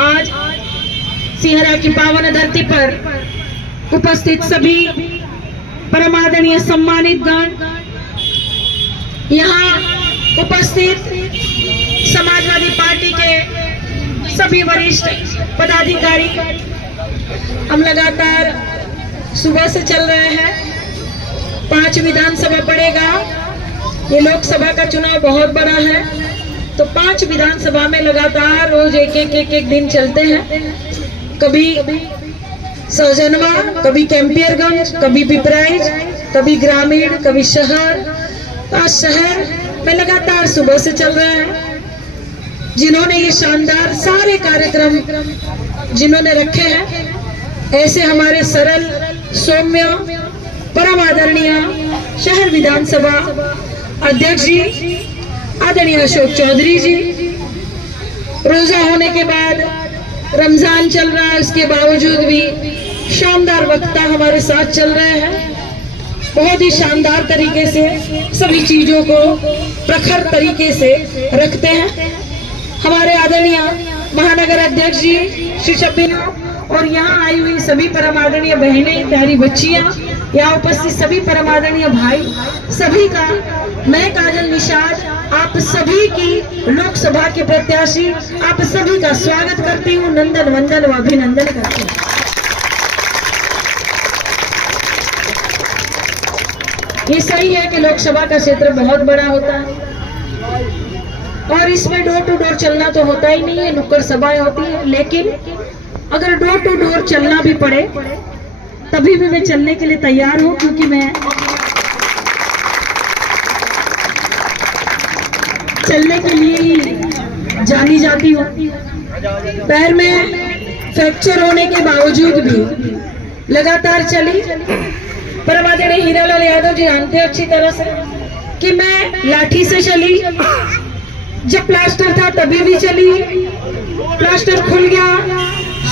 आज सिहरा की पावन धरती पर उपस्थित सभी परमादरणीय सम्मानित गण, यहाँ उपस्थित समाजवादी पार्टी के सभी वरिष्ठ पदाधिकारी, हम लगातार सुबह से चल रहे हैं। 5 विधानसभा पड़ेगा, ये लोकसभा का चुनाव बहुत बड़ा है, तो 5 विधानसभा में लगातार रोज एक दिन चलते हैं। कभी सहजनवा, कभी कैंपियरगंज, कभी पिपराइच, कभी ग्रामीण, कभी शहर। आज शहर में लगातार सुबह से चल रहे हैं। जिन्होंने ये शानदार सारे कार्यक्रम जिन्होंने रखे हैं, ऐसे हमारे सरल, सौम्य, परम आदरणीय शहर विधानसभा अध्यक्ष जी आदरणीय अशोक चौधरी जी, रोजा होने के बाद रमजान चल रहा है, उसके बावजूद भी शानदार वक्ता हमारे साथ चल रहे हैं। बहुत ही शानदार तरीके से सभी चीजों को प्रखर तरीके से रखते हैं। हमारे आदरणीय महानगर अध्यक्ष जी श्री शब्बीना और यहाँ आई हुई सभी परम आदरणीय बहनें, प्यारी बच्चियां, यहाँ उपस्थित सभी परम आदरणीय भाई, सभी का मैं काजल निषाद आप सभी की लोकसभा के प्रत्याशी आप सभी का स्वागत करती हूँ, नंदन वंदन व अभिनंदन करती हूँ। ये सही है कि लोकसभा का क्षेत्र बहुत बड़ा होता है और इसमें डोर टू डोर चलना तो होता ही नहीं है, नुक्कड़ सभाएं होती है। लेकिन अगर डोर टू डोर चलना भी पड़े तभी भी मैं चलने के लिए तैयार हूँ, क्योंकि मैं चलने के लिए ही जानी जाती हूँ। पैर में फ्रैक्चर होने के बावजूद भी लगातार चली। परम आदरणीय हीरालाल यादव जी जानते हैं अच्छी तरह से कि मैं लाठी से चली, जब प्लास्टर था तभी भी चली, प्लास्टर खुल गया,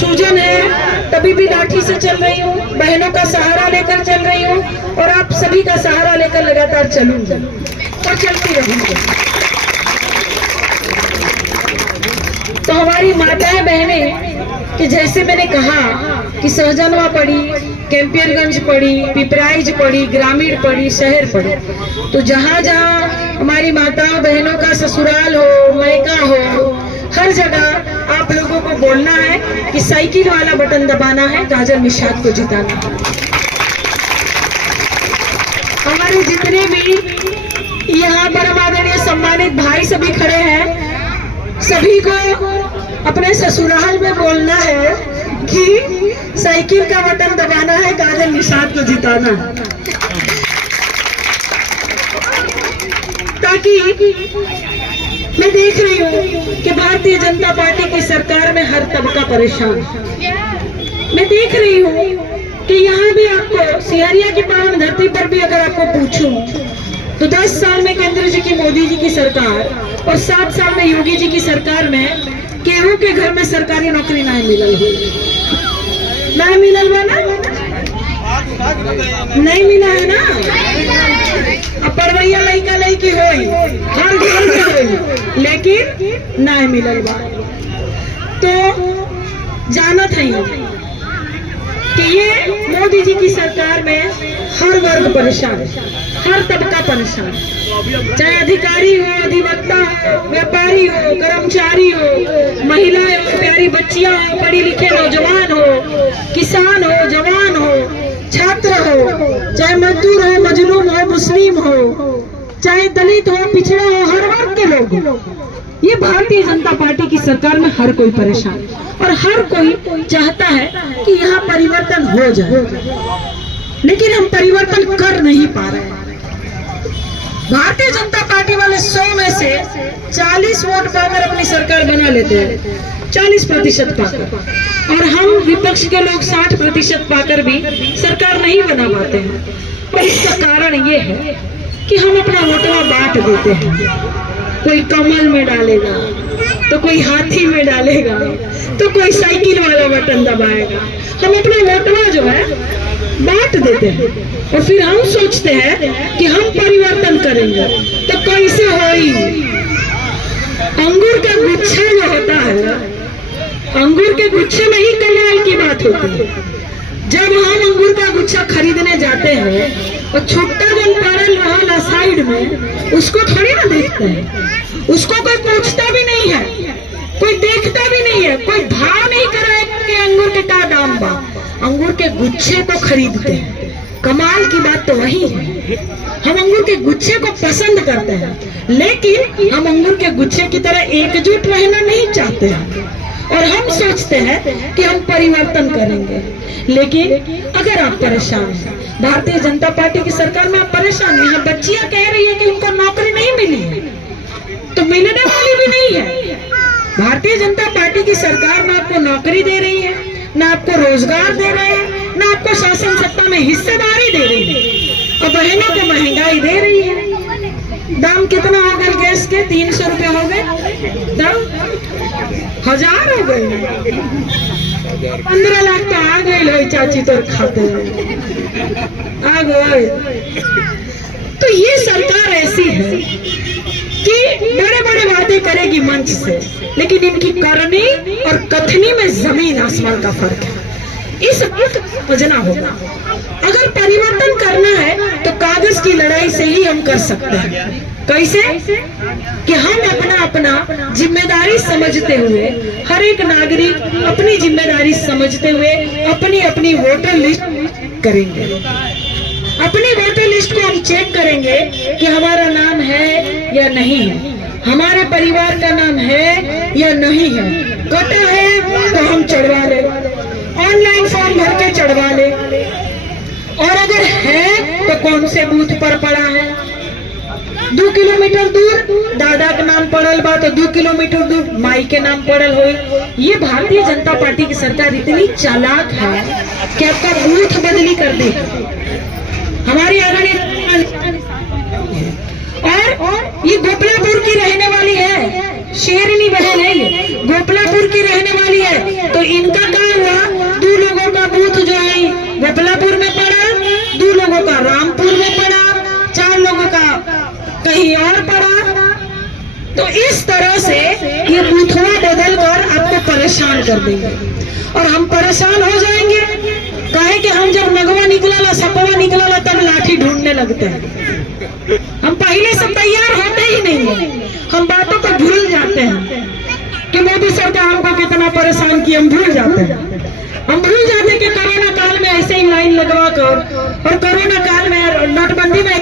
सूजन है तभी भी लाठी से चल रही हूँ, बहनों का सहारा लेकर चल रही हूँ और आप सभी का सहारा लेकर लगातार चलूंगी और चलती रहूंगी। तो हमारी माताएं बहनें कि जैसे मैंने कहा कि सहजनवा पड़ी, कैंपियरगंज पड़ी, पिपराइच पड़ी, ग्रामीण पड़ी, शहर पड़ी, तो जहाँ जहाँ हमारी माताओं बहनों का ससुराल हो, मायका हो, हर जगह आप लोगों को बोलना है कि साइकिल वाला बटन दबाना है, काजल निषाद को जिताना है। हमारे जितने भी यहाँ पर आदरणीय सम्मानित भाई सभी खड़े हैं, सभी को अपने ससुराल में बोलना है कि साइकिल का बटन दबाना है, काजल निषाद को जिताना है, ताकि मैं देख रही हूँ कि भारतीय जनता पार्टी की सरकार में हर तबका परेशान है। मैं देख रही हूँ कि यहाँ भी आपको सिहरिया की पावन धरती पर भी अगर आपको पूछूं तो 10 साल में केंद्र जी की मोदी जी की सरकार और 7 साल में योगी जी की सरकार में केहू के घर में सरकारी नौकरी नहीं मिलल हो, नहीं मिलल बा ना, नहीं मिला है ना। अब परवैया लड़का लड़की होई, हर घर में होई, लेकिन नहीं मिलल बा। तो जानत है कि ये मोदी जी की सरकार में हर वर्ग परेशान, हर तबका परेशान, चाहे अधिकारी हो, अधिवक्ता हो, व्यापारी हो, कर्मचारी हो, महिलाएं हो, प्यारी बच्चियां हो, पढ़ी लिखे नौजवान हो, किसान हो, जवान हो, छात्र हो, चाहे मजदूर हो, मजलूम हो, मुस्लिम हो, चाहे दलित हो, पिछड़ा हो, हर वर्ग के लोग। ये भारतीय जनता पार्टी की सरकार में हर कोई परेशान और हर कोई चाहता है कि यहाँ परिवर्तन हो जाए, लेकिन हम परिवर्तन कर नहीं पा रहे हैं। भारतीय जनता पार्टी वाले 100 में से 40 वोट पाकर अपनी सरकार बना लेते हैं, 40% पाकर, और हम विपक्ष के लोग 60% पाकर भी सरकार नहीं बना पाते हैं। और इसका कारण ये है कि हम अपना वोटवा बांट देते हैं। कोई कमल में डालेगा, तो कोई हाथी में डालेगा, तो कोई साइकिल वाला बटन दबाएगा। हम अपना वोटवा जो है बांट देते हैं और फिर हम सोचते हैं कि हम परिवर्तन करेंगे, तो कैसे होई? अंगूर का गुच्छा जो होता है, अंगूर अंगूर के गुच्छे में ही कमाल की बात होती है। जब हम अंगूर का गुच्छा खरीदने जाते हैं और छोटा जो परल रहला साइड में, उसको थोड़ी ना देखते हैं, उसको कोई पूछता भी नहीं है, कोई देखता भी नहीं है, कोई भाव नहीं कर रहा है कि अंगूर के क्या दाम बा। अंगूर के गुच्छे को खरीदते हैं। कमाल की बात तो वही है, हम अंगूर के गुच्छे को पसंद करते हैं, लेकिन हम अंगूर के गुच्छे की तरह एकजुट रहना नहीं चाहते हैं और हम सोचते हैं कि हम परिवर्तन करेंगे। लेकिन अगर आप परेशान हैं, भारतीय जनता पार्टी की सरकार में आप परेशान हैं, बच्चियां कह रही है कि उनको नौकरी नहीं मिली है, तो मिलने वाली भी नहीं है। भारतीय जनता पार्टी की सरकार में आपको नौकरी दे रही है, ना आपको रोजगार दे रहे हैं, ना आपको शासन सत्ता में हिस्सेदारी दे रही है, और बहनों को महंगाई दे रही है। दाम कितना हो गए गैस के? 300 रुपए हो गए, दाम 1000 हो गए, 15 लाख तो आ गए चाची तो खाते आ गए। तो ये सरकार ऐसी है कि बड़े बड़े वादे करेगी मंच से, लेकिन इनकी करनी और कथनी में जमीन आसमान का फर्क है। इस वक्त समझना होगा, अगर परिवर्तन करना है तो कागज की लड़ाई से ही हम कर सकते हैं। कैसे? कि हम अपना अपना जिम्मेदारी समझते हुए, हर एक नागरिक अपनी जिम्मेदारी समझते हुए अपनी अपनी वोटर लिस्ट करेंगे। अपनी वोटर लिस्ट को हम चेक करेंगे कि हमारा नाम है या नहीं है, हमारे परिवार का नाम है या नहीं है। कटा है तो हम चढ़वा ले, ऑनलाइन फॉर्म भर के चढ़वा ले, और अगर है तो कौन से बूथ पर पड़ा है। 2 किलोमीटर दूर दादा का नाम पड़ल बा तो 2 किलोमीटर दूर माई के नाम पड़ल हो। ये भारतीय जनता पार्टी की सरकार इतनी चालाक है कि आपका बूथ बदली कर दे। हमारी आदरणीय और ये गोपलापुर की रहने वाली है, शेरनी बहन है, ये गोपलापुर की रहने वाली है। तो इनका क्या हुआ? 2 लोगों का बूथ जो है गोपलापुर में पड़ा, 2 लोगों का रामपुर में पड़ा, 4 लोगों का कहीं और पड़ा। तो इस तरह से ये बूथवा बदल कर आपको परेशान कर देंगे और हम परेशान हो जाएंगे। कहे कि हम जब नगवा निकला, सपवा निकला, तब लाठी ढूंढने लगते हैं। हम पहले से तैयार होते ही नहीं है, हम बातों को भूल जाते हैं कि मोदी सरकार हमको कितना परेशान किया, हम भूल जाते हैं। हम भूल जाते हैं कि कोरोना काल में ऐसे ही लाइन लगवा कर, और कोरोना काल में नोटबंदी में,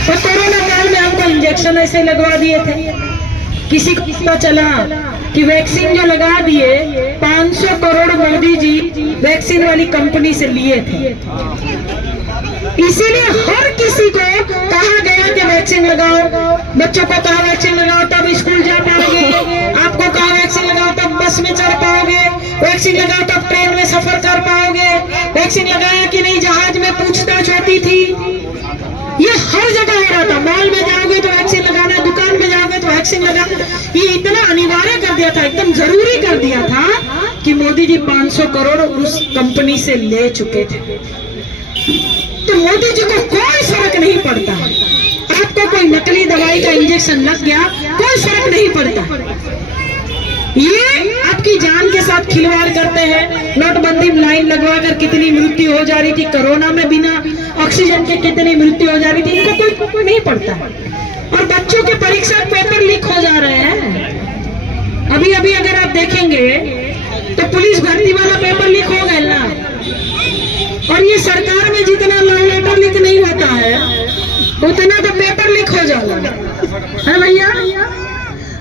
और कोरोना काल में हमको इंजेक्शन ऐसे लगवा दिए थे। किसी को पता चला कि वैक्सीन जो लगा दिए 500 करोड़ मोदी जी वैक्सीन वाली कंपनी से लिए थे। इसीलिए हर किसी को कहा गया कि वैक्सीन लगाओ, बच्चों को कहा वैक्सीन लगाओ तब स्कूल जा पाओगे, आपको कहा वैक्सीन लगाओ तब बस में चढ़ पाओगे, वैक्सीन लगाओ तब ट्रेन में सफर कर पाओगे, वैक्सीन लगाया कि नहीं जहाज में पूछताछ होती थी। ये हर जगह हो रहा था। मॉल में जाओगे तो वैक्सीन लगाना, दुकान में जाओगे तो वैक्सीन लगाना। ये इतना अनिवार्य कर दिया था, एकदम जरूरी कर दिया था कि मोदी जी 500 करोड़ उस कंपनी से ले चुके थे। तो मोदी जी को कोई फर्क नहीं पड़ता, आपको कोई नकली दवाई का इंजेक्शन लग गया कोई फर्क नहीं पड़ता। ये आपकी जान के साथ खिलवाड़ करते हैं। नोटबंदी में लाइन लगवा कर कितनी मृत्यु हो जा रही थी, कोरोना में बिना ऑक्सीजन के कितनी मृत्यु हो जा रही थी, इनको कोई नहीं पड़ता। और बच्चों के परीक्षा पेपर लीक हो जा रहे हैं। अभी अभी अगर आप देखेंगे तो पुलिस भर्ती वाला पेपर लीक हो गया ना, और ये सरकार में जितना लव लेटर लीक नहीं होता है उतना तो पेपर लीक हो जाएगा, है भैया।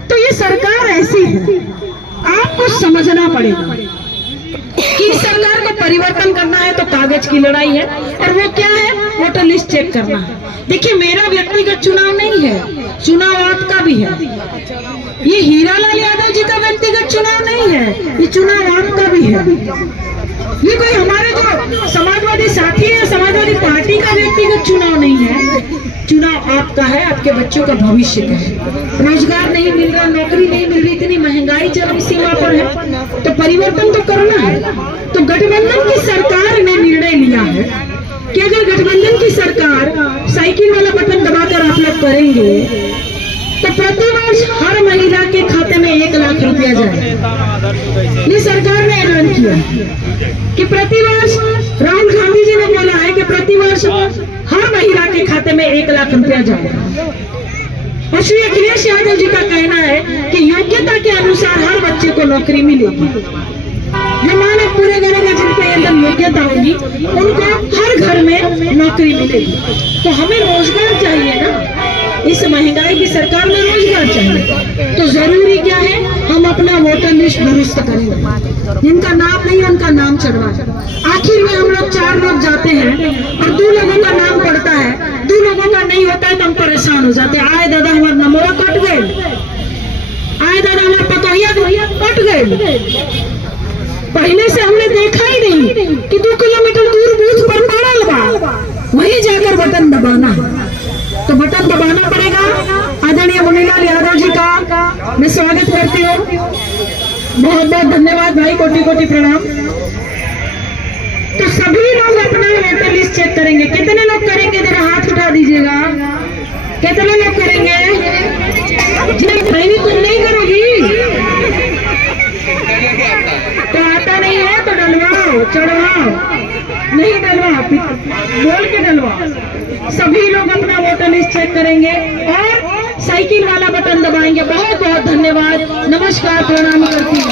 तो ये सरकार ऐसी है, आपको समझना पड़ेगा कि सरकार को परिवर्तन करना है तो कागज की लड़ाई है, और वो क्या है? वोटर लिस्ट चेक करना है। देखिए, मेरा व्यक्तिगत चुनाव नहीं है, चुनाव आपका भी है। ये हीरालाल यादव जी का व्यक्तिगत चुनाव नहीं है, ये चुनाव आपका भी है। ये कोई हमारे जो समाजवादी साथी है, समाजवादी पार्टी का व्यक्तिगत चुनाव नहीं है, चुनाव आपका है, आपके बच्चों का भविष्य का है। रोजगार नहीं मिल रहा, नौकरी नहीं मिल रही, इतनी महंगाई चरम सीमा पर है, तो परिवर्तन तो करना है। तो गठबंधन की सरकार ने निर्णय लिया है कि अगर गठबंधन की सरकार साइकिल वाला बटन दबाकर आप लोग करेंगे तो प्रतिवर्ष हर महिला के खाते में 1 लाख रुपया जाए। ये सरकार ने ऐलान किया कि प्रतिवर्ष, राहुल गांधी जी ने बोला है कि प्रतिवर्ष हर महिला के खाते में 1 लाख रुपया जाएगा। और श्री अखिलेश यादव जी का कहना है कि योग्यता के अनुसार हर बच्चे को नौकरी मिलेगी। जो मानक पूरे करेगा, जिनके अंदर योग्यता होगी, उनको हर घर में नौकरी मिलेगी। तो हमें रोजगार चाहिए ना, इस महंगाई की सरकार में रोजगार चाहिए। तो जरूरी क्या है, हम अपना वोटर लिस्ट दुरुस्त करें, जिनका नाम नहीं है उनका नाम चढ़वा। आखिर में हम लोग 4 लोग जाते हैं और 2 लोगों का नाम पड़ता है, 2 लोगों का नहीं होता है तो हम परेशान हो जाते हैं। आए दादा हमारा नंबर कट गए, आए दादा हमारा पतोहिया कट गए। पहले से हमने देखा ही नहीं कि 2 किलोमीटर दूर बूथ पर पड़ल बा, वहीं जाकर बटन दबाना है। तो बटन दबाना पड़ेगा। आदरणीय मुनीलाल यादव जी का मैं स्वागत करती हूँ। बहुत बहुत धन्यवाद भाई, कोटि कोटि प्रणाम। तो सभी लोग अपना वोटर लिस्ट चेक करेंगे। कितने लोग करेंगे, जरा हाथ उठा दीजिएगा। कितने लोग करेंगे? नहीं, तुम नहीं करोगी तो आता नहीं है तो डलवाओ, चढ़वाओ, नहीं डलवाओ, बोल के डलवाओ। सभी लोग अपना वोटर लिस्ट चेक करेंगे और साइकिल वाला बटन दबाएंगे। बहुत बहुत धन्यवाद, नमस्कार, प्रणाम करती हूँ।